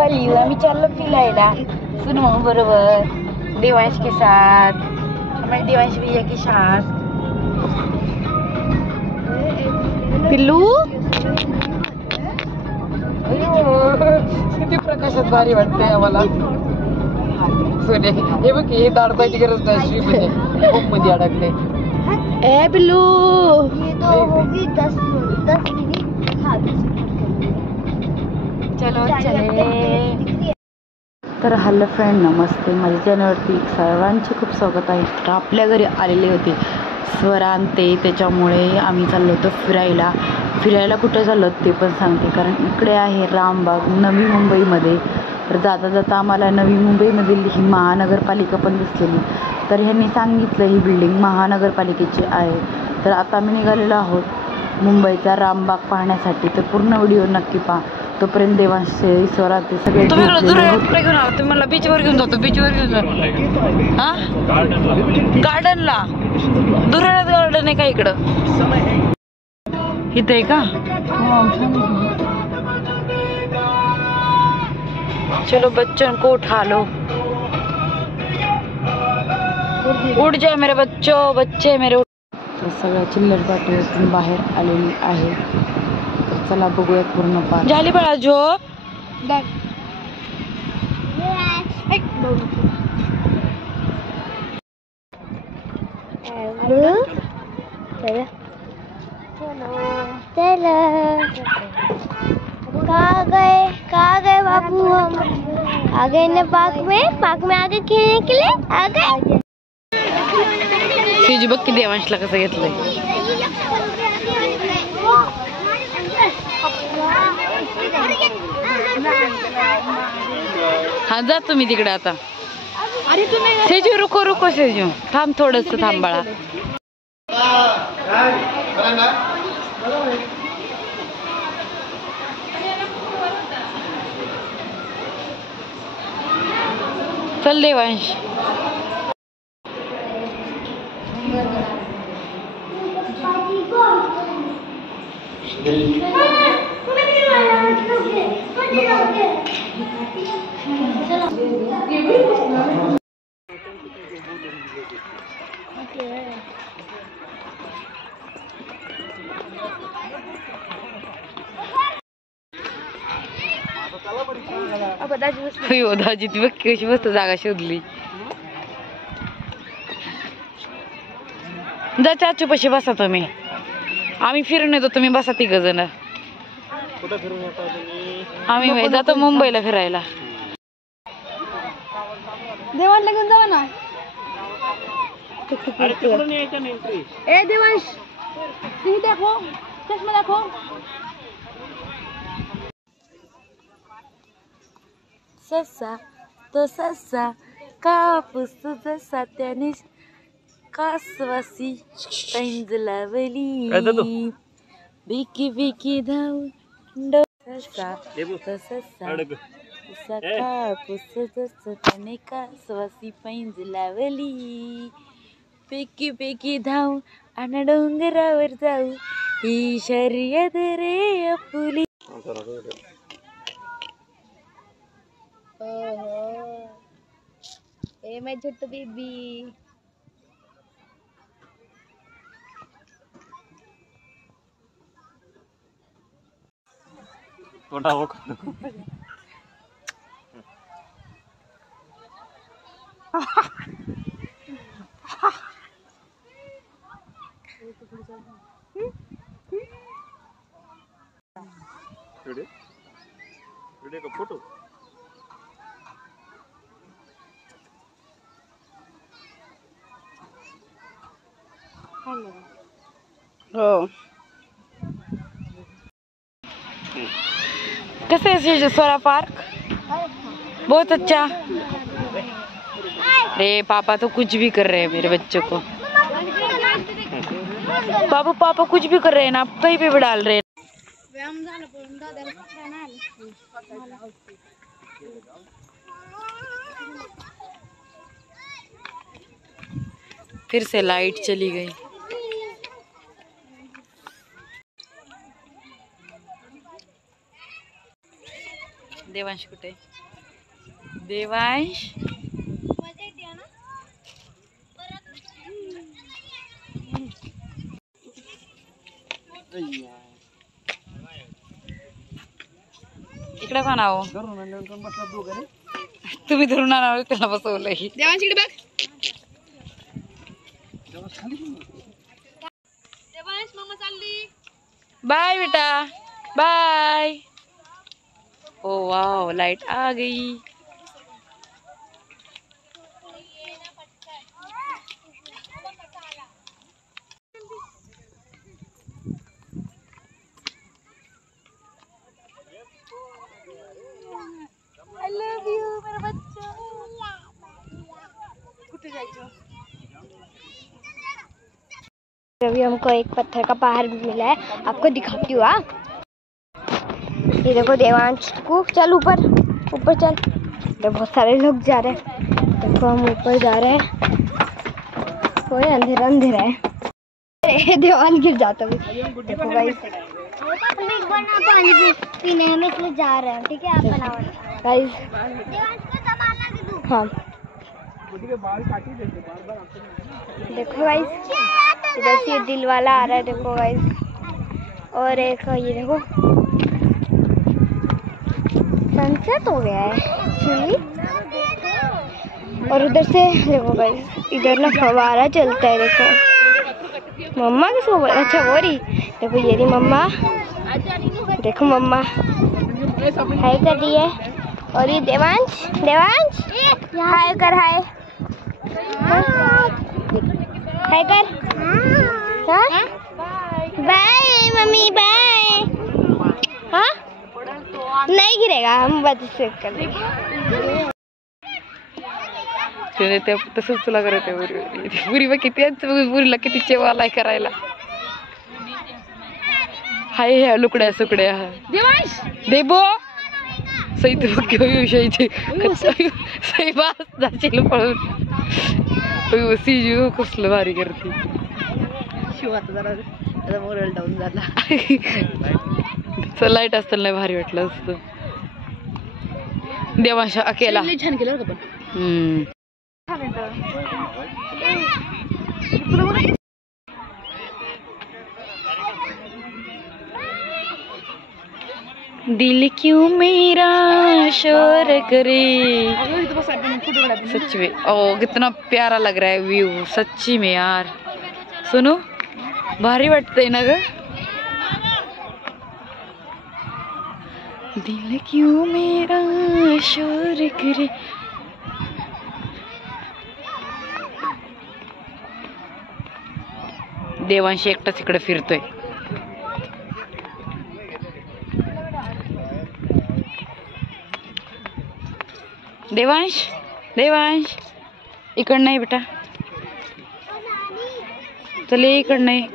वाली आम्ही चाललो फिरायला सुनो बरोबर देवांश के साथ हमारे देवांश भैया के साथ। पिल्लू किती प्रकाशात भारी वाटते आम्हाला सोने। हे बघ हे दाडपायची गरज नाही श्री म्हणजे खूप मध्ये अडकले। ए पिल्लू होगी 10 मिनिट। चलो चले। तर हॅलो फ्रेंड नमस्ते, माझ्या चॅनलवरती सर्वांचे खूप स्वागत आहे। तर आपल्या घरी आलेले होते स्वरांते, त्याच्यामुळे आम्ही चाललो होतो फिरायला कुठे चाललो ते पण सांगते, कारण इकडे आहे रामबाग नवी मुंबईमध्ये। तर जाता जाता आम्हाला नवी मुंबईमधील ही महानगरपालिका पण दिसलेली, तर ह्यांनी सांगितलं ही बिल्डिंग महानगरपालिकेची आहे। तर आता आम्ही निघालेलो आहोत मुंबईचा रामबाग पाहण्यासाठी, तर पूर्ण व्हिडिओ नक्की पहा। तोपर्यंत देवांशे स्वरांते सगळे तुम्हाला बीचवर घेऊन जातो, बीचवर घेऊन जातो हा गार्डनला। दुराळ्यात गार्डन आहे का इकडं? इथे आहे का? चलो बच्चों को उठा लो, उठ जाओ मेरे बच्चों, बच्चे मेरे। तर सगळ्या चिल्लर पाटीतून बाहेर आलेली आहे, तर चला बघूयात पूर्ण पार्क। झाली बाळा झोप। कहाँ गए बाबू? हम आ गए ना पार्क में आगे खेलने के लिए आ गए। फिज बघ की देवांशला कसं घेतलंय। हा जा तुम्ही तिकडे आता। सेजू रुको रुको सेजू, थांब थोडस थांब बाळा। चल देवांश। दाजी ती बघ कशी मस्त जागा शोधली। जा चाचू पशी बसा तुम्ही, आम्ही फिरून येतो, तुम्ही बसा तिघ जण। आम्ही जातो मुंबईला फिरायला। देवांशला घेऊन जावा ना। ए देवांश दाखव, चष्मा दाखव। ससा तो ससा कापूस जसा त्याने कासवासी पैंज लावली, बिकी बिकी धावून ससा तो ससा कापूस जसा त्याने कासवासी पैंज लावली, पिकी पिकी धावून आणि डोंगरावर जाऊ ही शर्यत रे आपुली। ए मैं छोटू बेबी। वीडियो का फोटो। हो कैसे है स्वरा पार्क? बहुत अच्छा। अरे पापा तो कुछ भी कर रहे हैं मेरे बच्चों को। पापा कुछ भी कर रहे हैं ना, आप कहीं पे भी डाल रहे हैं। फिर से लाइट चली गई। देवांश कुठे? देवांश इकडे कोण आहो? तुम्ही धरून आणा त्याला बसवलंय. देवांश इकडे बघ. देवांश मम्मा चालली. बाय बेटा बाय. ओ वाओ लाइट आ गई. I love you मेरा बच्चा. कुठे जायचं? अभी हमको एक पत्थर का पहाड़ मिला है, आपको दिखाती हूँ. ये देखो देवांश को, चल ऊपर ऊपर चल. देखो बहुत सारे लोग जा रहे हैं. देखो हम ऊपर जा रहे हैं. कोई अंधेरा अंधेरा है. देवांश गिर जाता है. देखो गाइस पानी पीने हम इसलिए जा रहे हैं. ठीक है आप बनाओ गाइस. हाँ देखो गाइस इधर से दिल वाला आ रहा है. देखो गाइस और एक ये देखो सनसेट हो गया है एक्चुअली. और उधर से देखो गाइस इधर ना फवारा चलता है. देखो मम्मा किसको बोल. अच्छा वो रही. देखो ये रही मम्मा. देखो मम्मा हाय कर रही है. और ये देवांश देवांश हाय कर. हाय हाय कर. हाँ बाय मम्मी बाय. हाँ नहीं गिरेगा हम बच से कर देंगे. ते तसंच तुला करते पुरी बघ किती पुरीला किती चेवालाय करायला. हाय ह्या लुकड्या सुकड्या. देवांश देबो सई तू विषयीची सई बास जाशील पळून. सीजू कसलं भारी करते. शिव आता जरा त्याचा मोरल डाऊन झाला. लाईट असताना नाही भारी वाटलं असतं. देवांश अकेला छान केलं का पण. दिल क्यों मेरा शोर करे. सच में ओ कितना प्यारा लग रहा है व्यू सच्ची में यार. सुनो भारी वाटतंय ना ग. दिल क्यों मेरा शोर करे. देवांश एकटाच इकडे फिरतोय. देवांश देवांश इकड नाही बेटा. चले इकड नाही.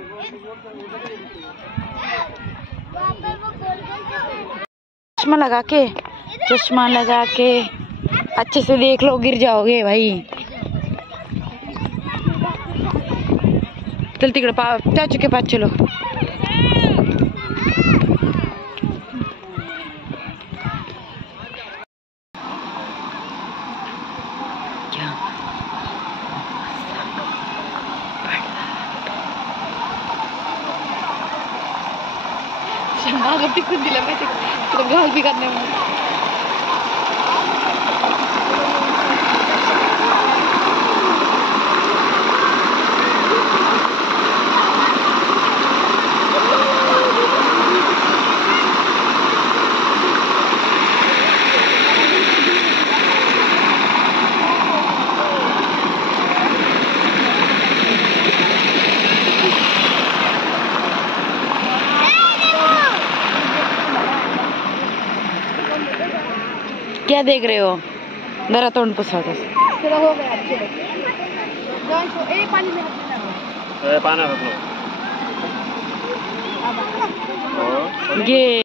चश्मा लगा के अच्छे से देख लो गिर जाओगे भाई. चल तिकडे चाचू के पास चलो. मागं टिकून दिला माहिती का घाल बी करण्या. क्या देख रहे हो? जरा तोंड पुसवा. घे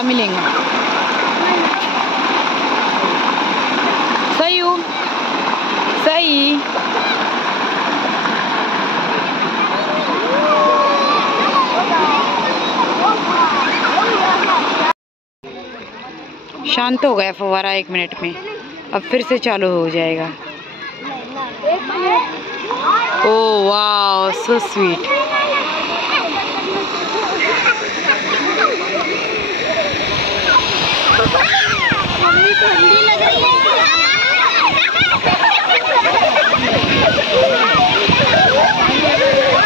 हाँ मिलेंगे। सही हूँ, सही। शांत हो गया फव्वारा 1 मिनट में, अब फिर से चालू हो जाएगा। ओह वाह, सो स्वीट। ठंडी लग रही है।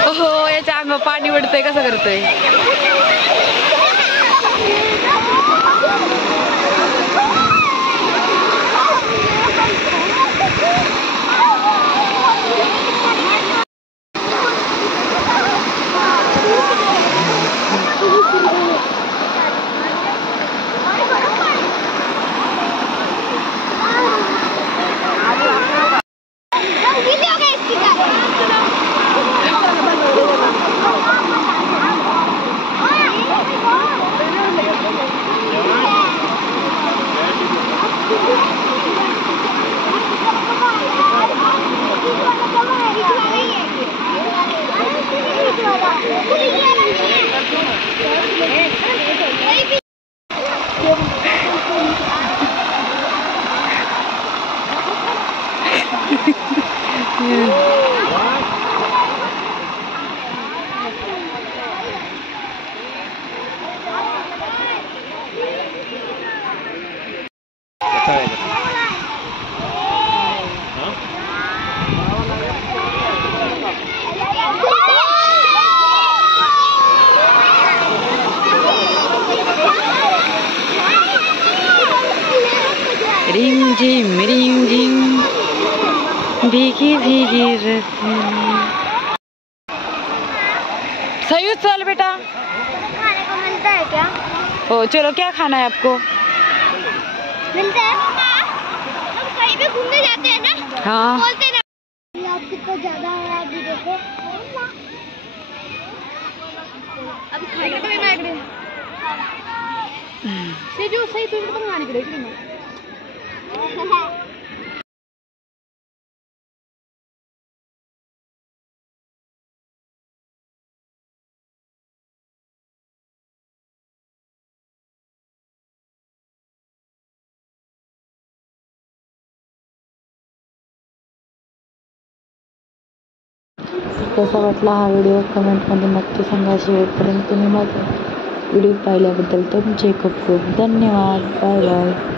ओहो, याच्या अंगावर पाणी उडतंय, कसं करतोय? रिम झिम भीगी भीगी रस्सी। सही, चल बेटा। खाने को मिलता है क्या? ओ चलो, क्या खाना है आपको? मिलता है। हम कहीं भी घूमने जाते हैं ना, हाँ बोलते ना आप कितना ज्यादा है, अभी देखो। अभी खाने को ना इकडे से जो सही तुम्ही पण खाणे इकडे इकडे ना। कसा वाटला हा व्हिडिओ कमेंटमध्ये नक्की सांगा। शेवटपर्यंत तुम्ही माझा व्हिडिओ पाहिल्याबद्दल तुमचे खूप खूप धन्यवाद। Bye bye.